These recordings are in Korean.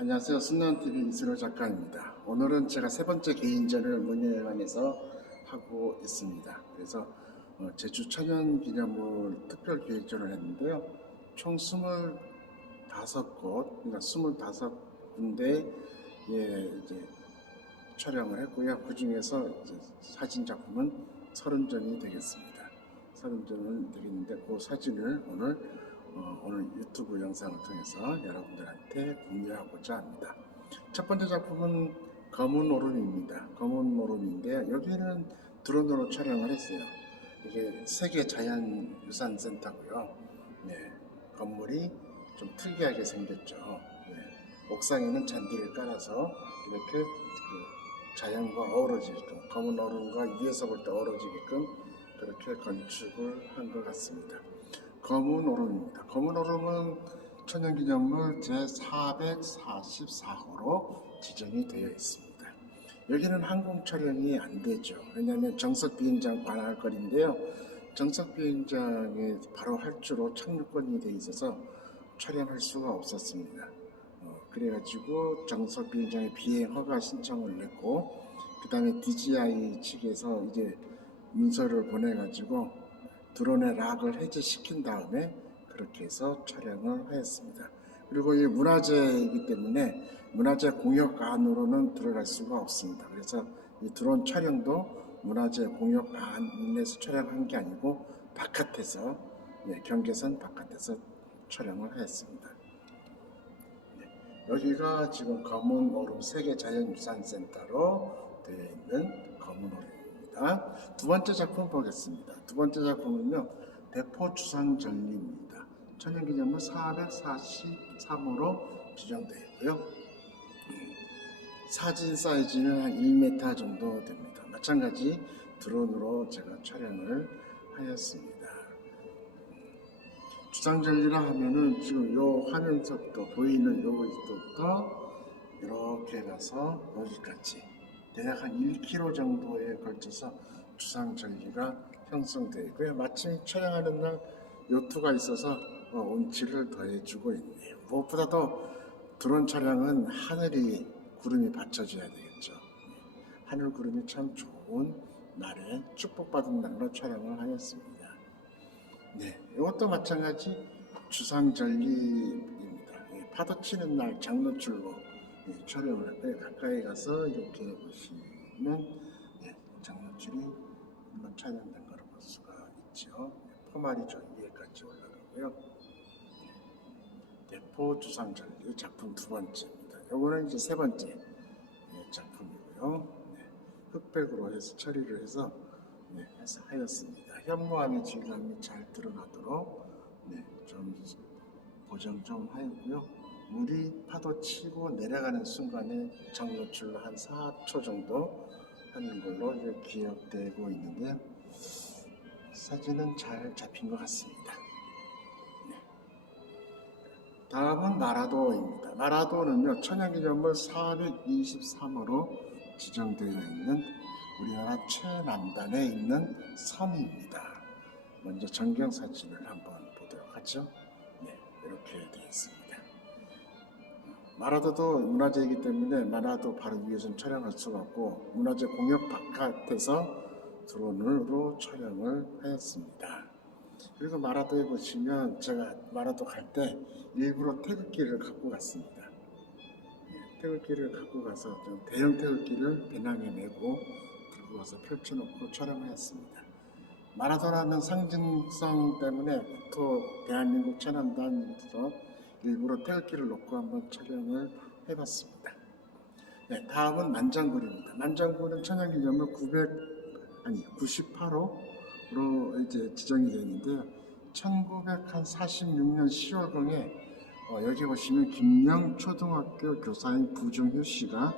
안녕하세요. 순난TV 이수로 작가입니다. 오늘은 제가 세 번째 개인전을 문예회관에서 하고 있습니다. 그래서 제주 천연기념물 특별기획전을 했는데요. 총 25곳, 그러니까 25군데 이제 촬영을 했고요. 그 중에서 사진 작품은 30점이 되겠습니다. 30점은 되겠는데 그 사진을 오늘 유튜브 영상을 통해서 여러분들한테 공유하고자 합니다. 첫 번째 작품은 검은 오름입니다. 검은 오름인데 여기는 드론으로 촬영을 했어요. 이게 세계 자연유산센터고요. 네, 건물이 좀 특이하게 생겼죠. 네, 옥상에는 잔디를 깔아서 이렇게 자연과 어우러지게끔, 검은 얼음과 위에서 볼 때 어우러지게끔 그렇게 건축을 한 것 같습니다. 검은 얼음입니다. 검은 얼음은 천연기념물 제444호로 지정이 되어 있습니다. 여기는 항공 촬영이 안 되죠. 왜냐하면 정석 비행장 관할 거리인데요. 정석 비행장에 바로 활주로 착륙권이 되어 있어서 촬영할 수가 없었습니다. 그래가지고 정석 비행장에 비행 허가 신청을 냈고, 그 다음에 DJI 측에서 이제 문서를 보내가지고 드론의 락을 해제시킨 다음에 그렇게 해서 촬영을 하였습니다. 그리고 이 문화재이기 때문에 문화재 공역 안으로는 들어갈 수가 없습니다. 그래서 이 드론 촬영도 문화재 공역 안에서 촬영한 게 아니고 바깥에서, 경계선 바깥에서 촬영을 하였습니다. 여기가 지금 검은 오름 세계자연유산센터로 되어 있는 검은 오름입니다. 두 번째 작품 보겠습니다. 두 번째 작품은요, 대포 주상절리입니다. 천연기념물 443호로 지정되어 있고요. 사진 사이즈는 한 2m 정도 됩니다. 마찬가지 드론으로 제가 촬영을 하였습니다. 주상절리라 하면은 지금 요 화면서부터 보이는 요거부터 이렇게 가서 여기까지 대략 한 1km 정도에 걸쳐서 주상절리가 형성되어 있고요. 마침 촬영하는 날 요트가 있어서 운치를 더해주고 있네요. 무엇보다도 드론 촬영은 하늘이 구름이 받쳐줘야 되겠죠. 하늘 구름이 참 좋은 날에 축복받은 날로 촬영을 하였습니다. 네, 이것도 마찬가지 주상절리입니다. 파도 치는 날 장노출로 촬영을 할때 가까이 가서 이렇게 보시면 장노출이 한번 촬영된 걸 볼 수가 있죠. 포말이 저 위에까지 올라가고요. 대포 주상절리 작품 두 번째입니다. 이거는 이제 세 번째 작품이고요. 흑백으로 해서 처리를 해서 하였습니다. 현무암의 질감이 잘 드러나도록 좀 보정 좀 하였고요. 물이 파도 치고 내려가는 순간에 장노출로 한 4초 정도 하는 걸로 기억되고 있는데요. 사진은 잘 잡힌 것 같습니다. 다음은 마라도입니다. 마라도는요, 천연기념물 423호로 지정되어 있는 우리나라 최남단에 있는 섬입니다. 먼저 전경 사진을 한번 보도록 하죠. 이렇게 되어 있습니다. 마라도도 문화재이기 때문에 마라도 바로 위에서는 촬영할 수가 없고 문화재 공역 바깥에서 드론으로 촬영을 하였습니다. 그리고 마라도에 보시면 제가 마라도 갈 때 일부러 태극기를 갖고 갔습니다. 태극기를 갖고 가서 좀 대형 태극기를 배낭에 메고 들고 가서 펼쳐놓고 촬영하였습니다. 마라도라는 상징성 때문에 국토 대한민국 천안단에서 일부러 태극기를 놓고 한번 촬영을 해봤습니다. 다음은 만장굴입니다. 만장굴은 천연기념물 98호로 이제 지정이 되어 있는데요. 1946년 10월경에 여기 보시면 김영 초등학교 교사인 부중효 씨가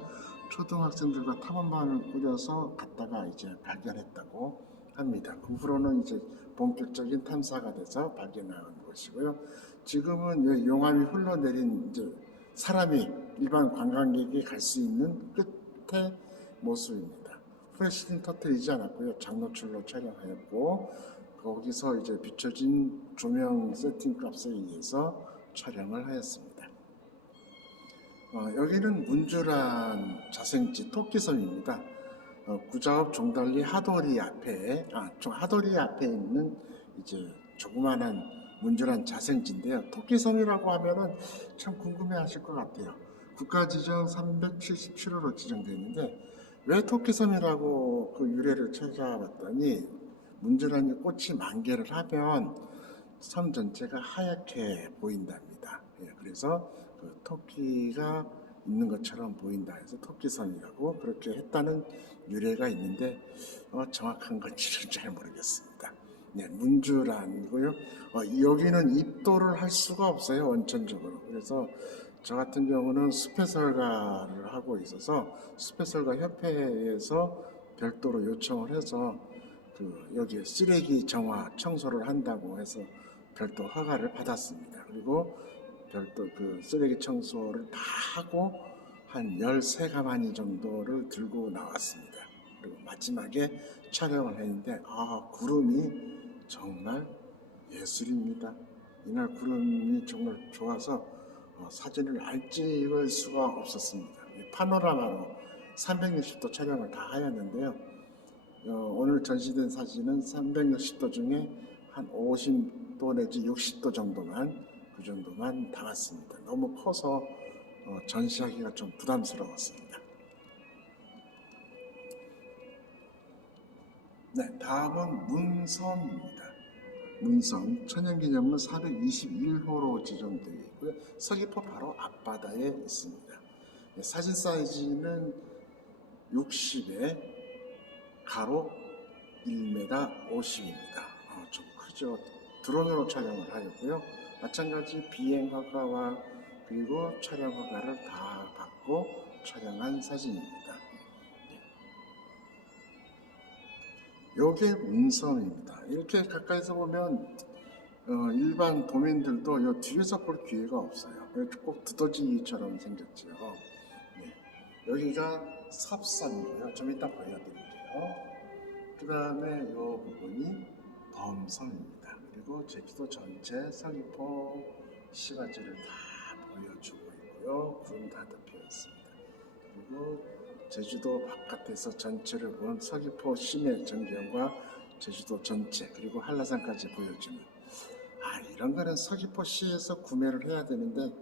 초등학생들과 탐험반을 꾸려서 갔다가 이제 발견했다고 합니다. 그 후로는 이제 본격적인 탐사가 돼서 발견한 것이고요. 지금은 용암이 흘러내린 이제 사람이 일반 관광객이 갈 수 있는 끝의 모습입니다. 프레시는 터뜨리지 않았고요. 장노출로 촬영하였고 거기서 이제 비춰진 조명 세팅 값에 의해서 촬영을 하였습니다. 여기는 문주란 자생지 토끼섬입니다. 구자읍 종달리 하도리 앞에, 하도리 앞에 있는 이제 조그만한 문주란 자생지인데요. 토끼섬이라고 하면은 참 궁금해 하실 것 같아요. 국가지정 377호로 지정되어 있는데, 왜 토끼섬이라고 그 유래를 찾아봤더니, 문주란이 꽃이 만개를 하면 섬 전체가 하얗게 보인답니다. 예, 그래서 그 토끼가 있는 것처럼 보인다 해서 토끼섬이라고 그렇게 했다는 유래가 있는데 정확한 건지는 잘 모르겠습니다. 네, 문주란이고요. 여기는 입도를 할 수가 없어요, 원천적으로. 그래서 저 같은 경우는 숲해설가를 하고 있어서 숲해설가 협회에서 별도로 요청을 해서 여기에 쓰레기 정화 청소를 한다고 해서 별도 허가를 받았습니다. 그리고 별도 그 쓰레기 청소를 다 하고 한 13가마니 정도를 들고 나왔습니다. 그리고 마지막에 촬영을 했는데 구름이 정말 예술입니다. 이날 구름이 정말 좋아서 사진을 안 찍을 수가 없었습니다. 파노라마로 360도 촬영을 다 하였는데요. 오늘 전시된 사진은 360도 중에 한 50도 내지 60도 정도만 그 정도만 담았습니다. 너무 커서 전시하기가 좀 부담스러웠습니다. 네, 다음은 문섬입니다. 문섬 천연기념물 421호로 지정되어 있고요. 서귀포 바로 앞바다에 있습니다. 네, 사진 사이즈는 60에 가로 1m 50입니다. 좀 크죠. 드론으로 촬영을 하였고요. 마찬가지 비행 허가와 그리고 촬영 허가를 다 받고 촬영한 사진입니다. 요게 문섬입니다. 이렇게 가까이서 보면 일반 도민들도 이 뒤에서 볼 기회가 없어요. 이렇게 꼭 두더지처럼 생겼죠. 네. 여기가 섭섬이고요. 좀 이따 보여드릴게요. 그 다음에 이 부분이 범섬입니다. 그리고 제주도 전체 서귀포 시가지를 다 보여주고 있고요. 구름 다 덮여 있습니다. 그리고 제주도 바깥에서 전체를 본 서귀포 시내 전경과 제주도 전체 그리고 한라산까지 보여주는 이런 거는 서귀포시에서 구매를 해야 되는데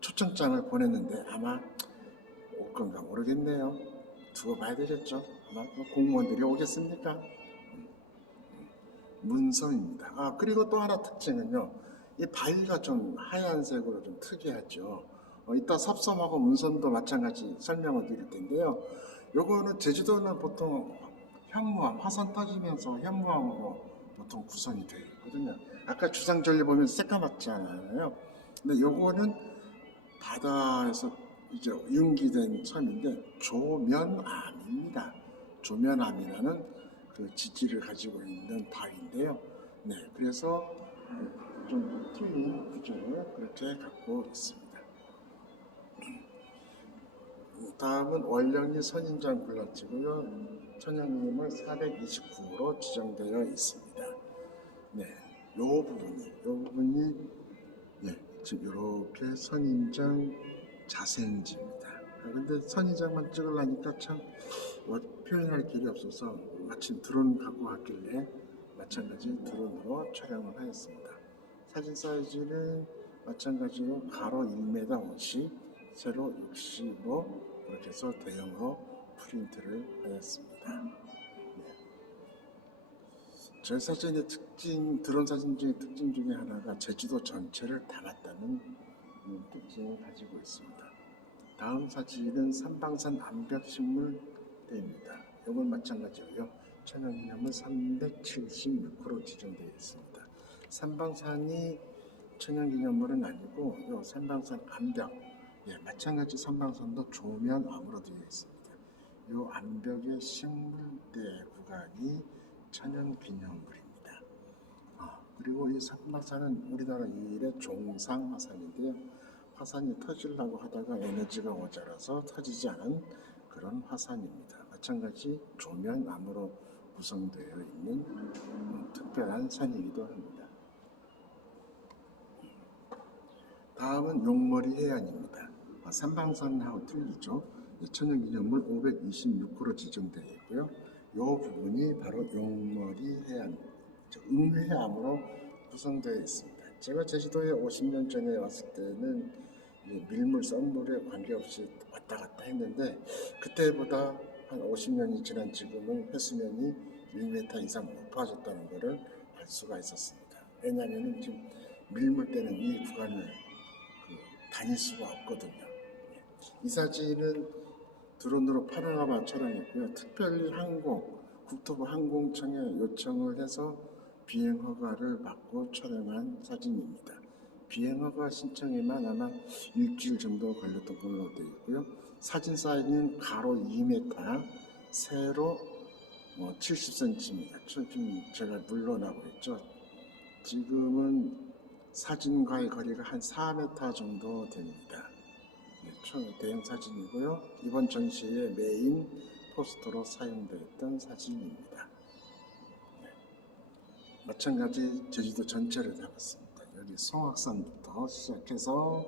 초청장을 보냈는데 아마 올 건가 모르겠네요. 두고 봐야 되겠죠. 아마 공무원들이 오겠습니까? 문섬입니다. 그리고 또 하나 특징은요. 이 바위가 좀 하얀색으로 좀 특이하죠. 이따 섭섬하고 문섬도 마찬가지 설명을 드릴 텐데요. 요거는 제주도는 보통 현무암, 화산 터지면서 현무암으로 보통 구성이 되어 있거든요. 아까 주상절리 보면 새까맣잖아요. 근데 요거는 바다에서 이제 융기된 섬인데 조면암입니다. 조면암이라는 그 지질을 가지고 있는 바위인데요. 네, 그래서 좀 틀린 구조를 그렇게 갖고 있습니다. 다음은 원령리 선인장 군락지고요. 천연기념물 429호로 지정되어 있습니다. 네, 요 부분이 네, 지금 이렇게 선인장 자생지입니다. 근데 선인장만 찍으려니까 참 표현할 길이 없어서 마침 드론 갖고 왔길래 마찬가지 드론으로 촬영을 하였습니다. 사진 사이즈는 마찬가지로 가로 1m 50, 세로 60로 그렇게 해서 대형으로 프린트를 하였습니다. 네. 저희 사진의 특징, 드론 사진 중에 특징 중에 하나가 제주도 전체를 담았다는 특징을 가지고 있습니다. 다음 사진은 삼방산 암벽식물대입니다. 이건 마찬가지고요. 천연기념물 376호로 지정되어 있습니다. 삼방산이 천연기념물은 아니고 이 삼방산 암벽, 마찬가지 삼방산도 조면암으로 되어 있습니다. 이 암벽의 식물대 구간이 천연기념물입니다. 그리고 이 삼방산은 우리나라 유일의 종상 화산인데요. 화산이 터지려고 하다가 에너지가 모자라서 터지지 않은 그런 화산입니다. 마찬가지 조면암으로 구성되어 있는 특별한 산이기도 합니다. 다음은 용머리 해안입니다. 삼방산하고 틀리죠. 천연기념물 526호로 지정되어 있고요. 이 부분이 바로 용머리 해안, 응해암으로 구성되어 있습니다. 제가 제주도에 50년 전에 왔을 때는 밀물, 썰물에 관계없이 왔다 갔다 했는데 그때보다 한 50년이 지난 지금은 해수면이 1m 이상 높아졌다는 것을 알 수가 있었습니다. 왜냐하면 지금 밀물 때는 이 구간을 다닐 수가 없거든요. 이 사진은 드론으로 파노라마 촬영했고요. 특별히 국토부 항공청에 요청을 해서 비행 허가를 받고 촬영한 사진입니다. 비행 허가 신청에만 아마 일주일 정도 걸렸던 걸로 되어 있고요. 사진 사이즈는 가로 2m, 세로 70cm입니다. 지금 제가 물러나고 있죠. 지금은 사진과의 거리가 한 4m 정도 됩니다. 대형 사진이고요. 이번 전시의 메인 포스터로 사용되었던 사진입니다. 마찬가지 제주도 전체를 담았습니다. 여기 송악산부터 시작해서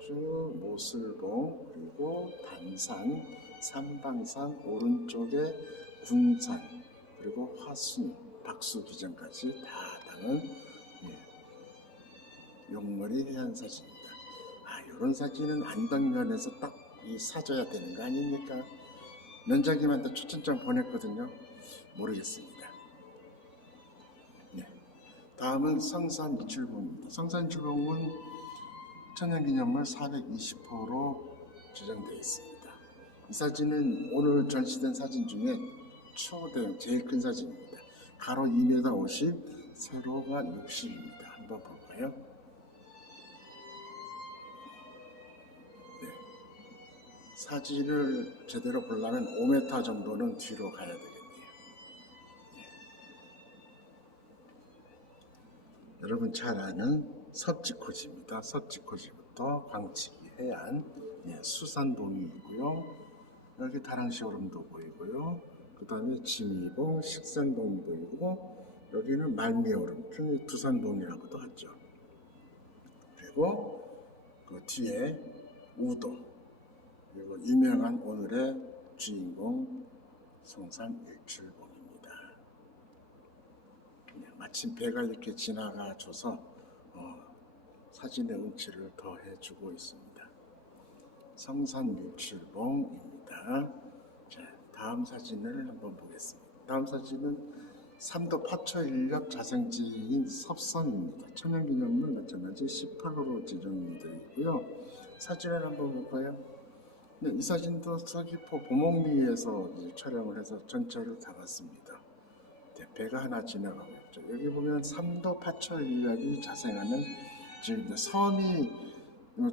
쭉 모슬봉, 그리고 단산, 삼방산, 오른쪽에 군산, 그리고 화순, 박수기장까지 다 담은 용머리 해안 사진입니다. 이런 사진은 안덕면에서 딱 사줘야 되는 거 아닙니까? 면장님한테 초청장 보냈거든요. 모르겠습니다. 다음은 성산 이출봉입니다. 성산 이출봉은 천연기념물 420호로 지정되어 있습니다. 이 사진은 오늘 전시된 사진 중에 초대형 제일 큰 사진입니다. 가로 2m 50, 세로가 60입니다. 한번 볼까요? 사진을 제대로 보려면 5m 정도는 뒤로 가야 되겠네요. 여러분 잘 아는 섭지코지입니다. 섭지코지부터 광치기 해안, 수산봉이 있고요. 여기 다랑시오름도 보이고요. 그 다음에 지미봉, 식산봉이 보이고, 여기는 말미오름, 두산봉이라고도 하죠. 그리고 그 뒤에 우도, 그리고 유명한 오늘의 주인공 성산 일출봉입니다. 마침 배가 이렇게 지나가줘서 사진의 운치를 더해주고 있습니다. 성산 일출봉입니다. 자, 다음 사진을 한번 보겠습니다. 다음 사진은 삼도 파초인력 자생지인 섭선입니다. 천연기념물 마찬가지 18호로 지정되어 있고요. 사진을 한번 볼까요? 이 사진도 서귀포 보목리에서 촬영을 해서 전체를 담았습니다. 배가 하나 지나가고 있죠. 여기 보면 삼도 파초인력이 자생하는, 지금 섬이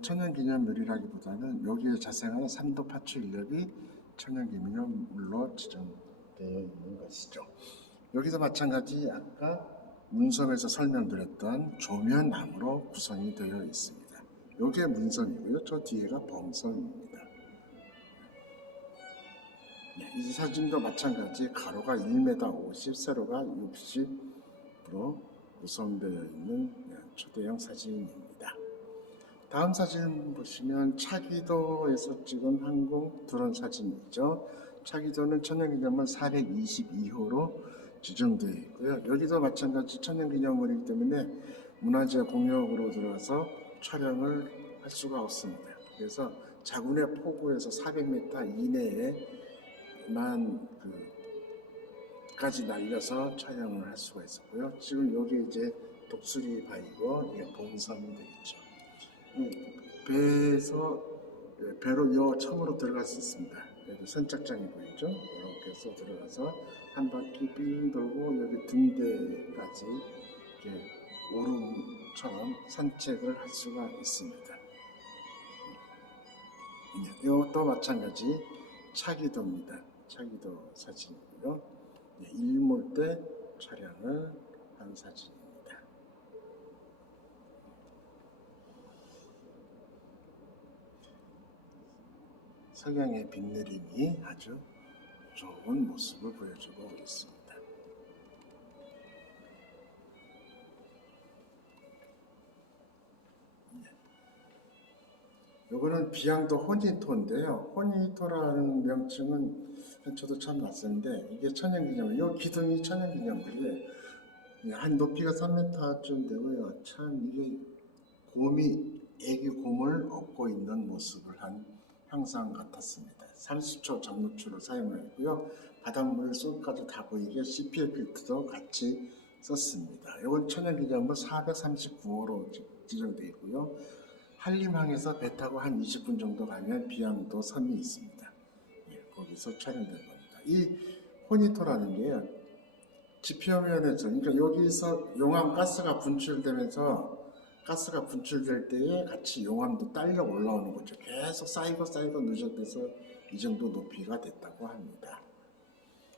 천연기념물이라기보다는 여기에 자생하는 삼도 파초인력이 천연기념물로 지정되어 있는 것이죠. 여기도 마찬가지 아까 문섬에서 설명드렸던 조면암으로 구성이 되어 있습니다. 여기에 문섬이고요. 저 뒤에가 범섬입니다. 이 사진도 마찬가지 가로가 1m 50, 세로가 60으로 구성되어 있는 초대형 사진입니다. 다음 사진 보시면 차기도에서 찍은 항공 드론 사진이죠. 차기도는 천연기념물 422호로 지정되어 있고요. 여기도 마찬가지 천연기념물이기 때문에 문화재 공역으로 들어서 촬영을 할 수가 없습니다. 그래서 자군의 포구에서 400m 이내에만 까지 날려서 촬영을 할 수가 있었고요. 지금 여기 이제 독수리 바위고 봉섬이 되겠죠. 배로 요 섬으로 들어갈 수 있습니다. 여기 선착장이 보이죠? 이렇게 해서 들어가서 한 바퀴 빙 돌고 여기 등대까지 이렇게 오름처럼 산책을 할 수가 있습니다. 이것도 마찬가지 차기도입니다. 차기도 사진이고요. 일몰 때 촬영을 한 사진입니다. 석양의 빛내림이 아주 좋은 모습을 보여주고 있습니다. 요거는 비양도 호니토인데요. 호니토라는 명칭은 저도 참 낯선데 이게 천연기념물. 요 기둥이 천연기념물이에요. 한 높이가 3m쯤 되고요. 참 이게 곰이 애기 곰을 업고 있는 모습을 한 형상 같았습니다. 30초 정육추를 사용했고요. 바닷물 속까지 다 보이게 CPL 필터도 같이 썼습니다. 이건 천연기념물 439호로 지정되어 있고요. 한림항에서 배 타고 한 20분 정도 가면 비양도 섬이 있습니다. 예, 거기서 촬영된 겁니다. 이 호니토라는 게요. 지표면에서 그러니까 여기서 용암 가스가 분출되면서 가스가 분출될 때에 같이 용암도 딸려 올라오는 거죠. 계속 쌓이고 누적돼서 이 정도 높이가 됐다고 합니다.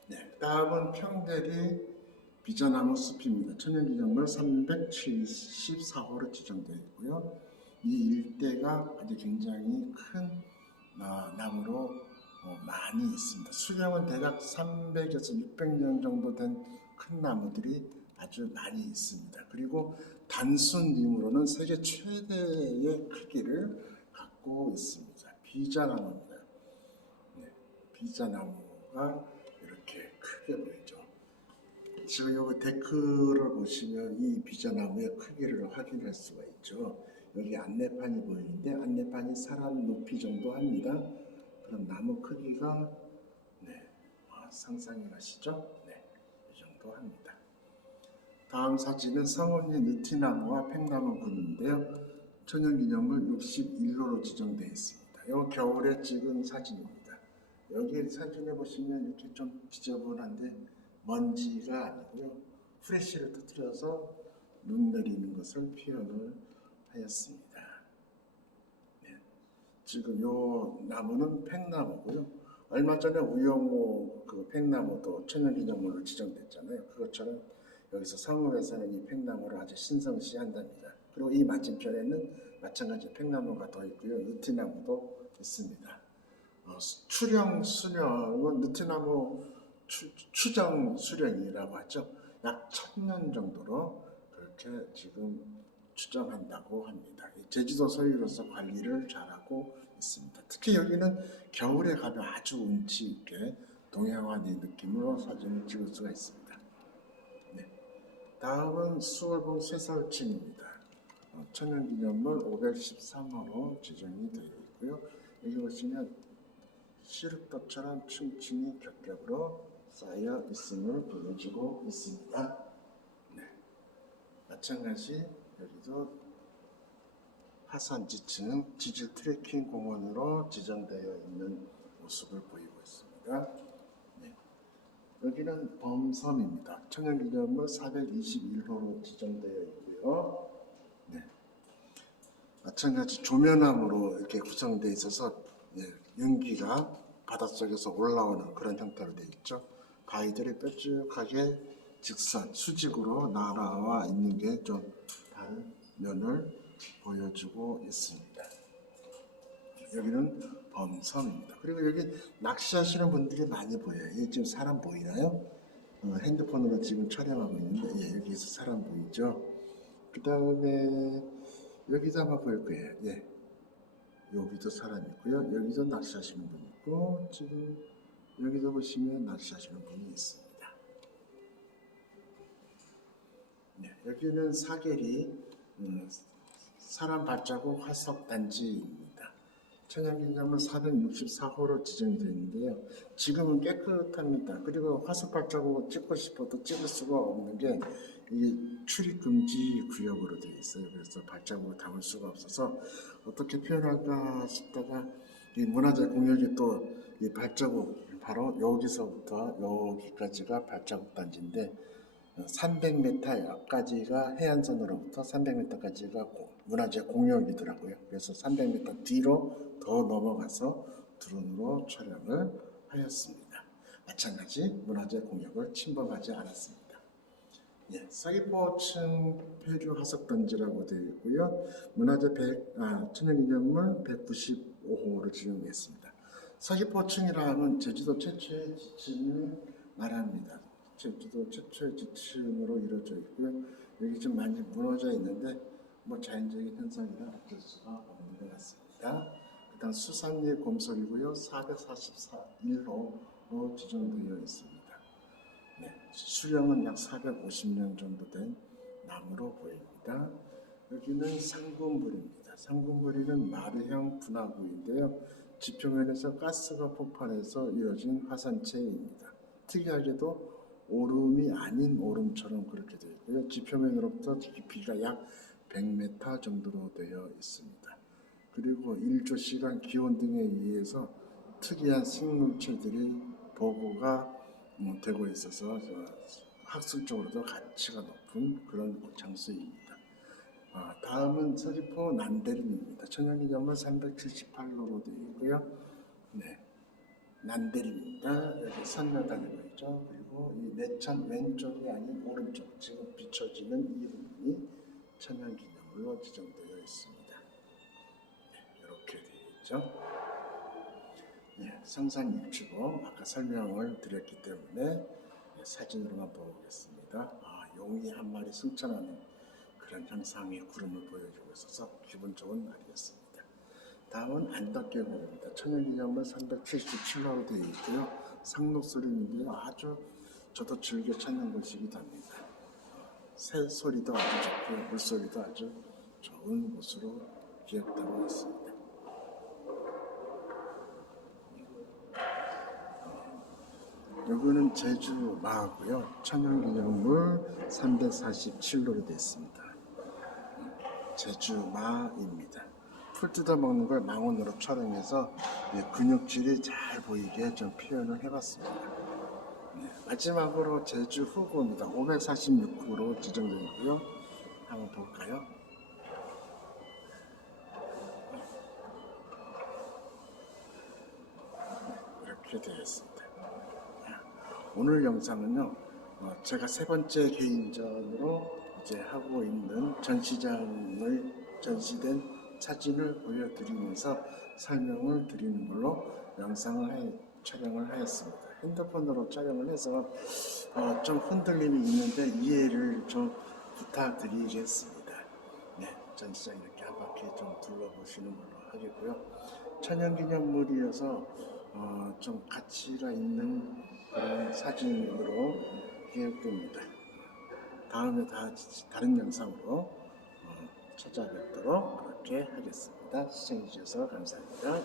네, 다음은 평대리 비자나무 숲입니다. 천연기념물 374호로 지정되어 있고요. 이 일대가 아주 굉장히 큰 나무로 많이 있습니다. 수령은 대략 300에서 600년 정도 된 큰 나무들이 아주 많이 있습니다. 그리고 단순림으로는 세계 최대의 크기를 갖고 있습니다. 비자나무입니다. 네, 비자나무가 이렇게 크게 보이죠. 지금 여기 데크를 보시면 이 비자나무의 크기를 확인할 수가 있죠. 여기 안내판이 보이는데 안내판이 사람 높이 정도 합니다. 그럼 나무 크기가 상상이 가시죠? 네, 이 정도 합니다. 다음 사진은 성원리 느티나무와 팽나무군인데요. 천연기념물 61호로 지정되어 있습니다. 이건 겨울에 찍은 사진입니다. 여기 사진에 보시면 이렇게 좀 지저분한데 먼지가 아니고요. 후레쉬를 터뜨려서 눈 내리는 것을 표현을 하였습니다. 네. 지금 요 나무는 팽나무고요. 얼마 전에 우영호 그 팽나무도 천연기념물로 지정됐잖아요. 그것처럼 여기서 성읍에서는 이 팽나무를 아주 신성시한답니다. 그리고 이 맞은편에는 마찬가지 팽나무가 더 있고요. 느티나무도 있습니다. 추령 수령은 느티나무 추정 수령이라고 하죠. 약 1000년 정도로 그렇게 지금 추정한다고 합니다. 제주도 소유로서 관리를 잘하고 있습니다. 특히 여기는 겨울에 가면 아주 운치 있게 동양화된 느낌으로 사진을 찍을 수가 있습니다. 네. 다음은 수월봉 쇠설층입니다. 천연기념물 513호로 지정이 되어 있고요. 여기 보시면 시륵떡처럼 층층이 겹겹으로 쌓여 있음을 보여주고 있습니다. 네. 마찬가지 여기도 하산지층 지질 트레킹 공원으로 지정되어 있는 모습을 보이고 있습니다. 네. 여기는 범섬입니다. 천연기념물 421호로 지정되어 있고요. 네. 마찬가지 조면암으로 이렇게 구성되어 있어서 윤기가 바닷속에서 올라오는 그런 형태로 되어 있죠. 바위들이 뾰족하게 직선, 수직으로 날아와 있는 게 좀 다른 면을 보여주고 있습니다. 여기는 범섬입니다. 그리고 여기 낚시하시는 분들이 많이 보여요. 지금 사람 보이나요? 핸드폰으로 지금 촬영하고 있는데 여기서 사람 보이죠? 그 다음에 여기도 아마 보일 거예요. 여기도 사람 있고요. 여기도 낚시하시는 분 있고 지금 여기도 보시면 낚시하시는 분이 있습니다. 여기는 사계리 사람 발자국 화석 단지입니다. 천연기념물 464호로 지정되어 있는데요. 지금은 깨끗합니다. 그리고 화석 발자국을 찍고 싶어도 찍을 수가 없는 게 이게 출입 금지 구역으로 되어 있어요. 그래서 발자국을 담을 수가 없어서 어떻게 표현할까 싶다가 이 문화재 공역이 또 이 발자국 바로 여기서부터 여기까지가 발자국 단지인데 300m까지가 해안선으로부터 300m까지가 문화재 공역이더라고요. 그래서 300m 뒤로 더 넘어가서 드론으로 촬영을 하였습니다. 마찬가지 문화재 공역을 침범하지 않았습니다. 서귀포층 폐류 화석 단지라고 되어 있고요. 문화재 천연기념물 195호를 지정했습니다. 서귀포층이라 하면 제주도 최초의 지층을 말합니다. 제주도 최초의 지층으로 이루어져 있고요. 여기 좀 많이 무너져 있는데 자연적인 현상이라 어쩔 수가 없는 것 같습니다. 일단 수산리 곰솔이고요. 444일로 지정되어 있습니다. 네, 수령은 약 450년 정도 된 나무로 보입니다. 여기는 상군부리입니다. 상군부리는 마르형 분화구인데요. 지표면에서 가스가 폭발해서 이어진 화산체입니다. 특이하게도 오름이 아닌 오름처럼 그렇게 되어 있고요. 지표면으로부터 깊이가 약 100m 정도로 되어 있습니다. 그리고 일조시간, 기온 등에 의해서 특이한 생물체들이 보고가 되고 있어서 학술적으로도 가치가 높은 그런 장소입니다. 다음은 서귀포 난대림입니다. 천연기념물 378호로 되어 있고요. 네, 난대림입니다. 여기 선녀 다니고 있죠. 그리고 이 내천 왼쪽이 아닌 오른쪽, 지금 비춰지는 이 부분이 천연기념물로 지정되어 있습니다. 네, 이렇게 되어 있죠. 네, 성산일출봉 아까 설명을 드렸기 때문에 사진으로만 보겠습니다. 용이 한 마리 승천하는 그런 형상의 구름을 보여주고 있어서 기분 좋은 날이었습니다. 다음은 안덕계곡입니다. 천연기념물 377호로 되어 있고요. 상록소리인데요. 아주 저도 즐겨 찾는 곳이기도 합니다. 새 소리도 아주 좋고요. 물소리도 아주 좋은 곳으로 기억되고 있습니다. 여기는 제주마고요. 천연기념물 347호로 되어 있습니다. 제주마입니다. 풀 뜯어 먹는 걸 망원으로 촬영해서 근육질이 잘 보이게 좀 표현을 해봤습니다. 마지막으로 제주 후구입니다. 546호로 지정되어 있고요. 한번 볼까요? 이렇게 되어 있습니다. 오늘 영상은요, 제가 세 번째 개인전으로 이제 하고 있는 전시된 사진을 보여드리면서 설명을 드리는 걸로 촬영을 하였습니다. 핸드폰으로 촬영을 해서 좀 흔들림이 있는데 이해를 좀 부탁드리겠습니다. 네, 전시장 이렇게 한 바퀴 좀 둘러보시는 걸로 하겠고요. 천연기념물이어서 좀 가치가 있는 그런 사진으로 기억됩니다. 다음에 다른 영상으로 찾아뵙도록 그렇게 하겠습니다. 시청해주셔서 감사합니다.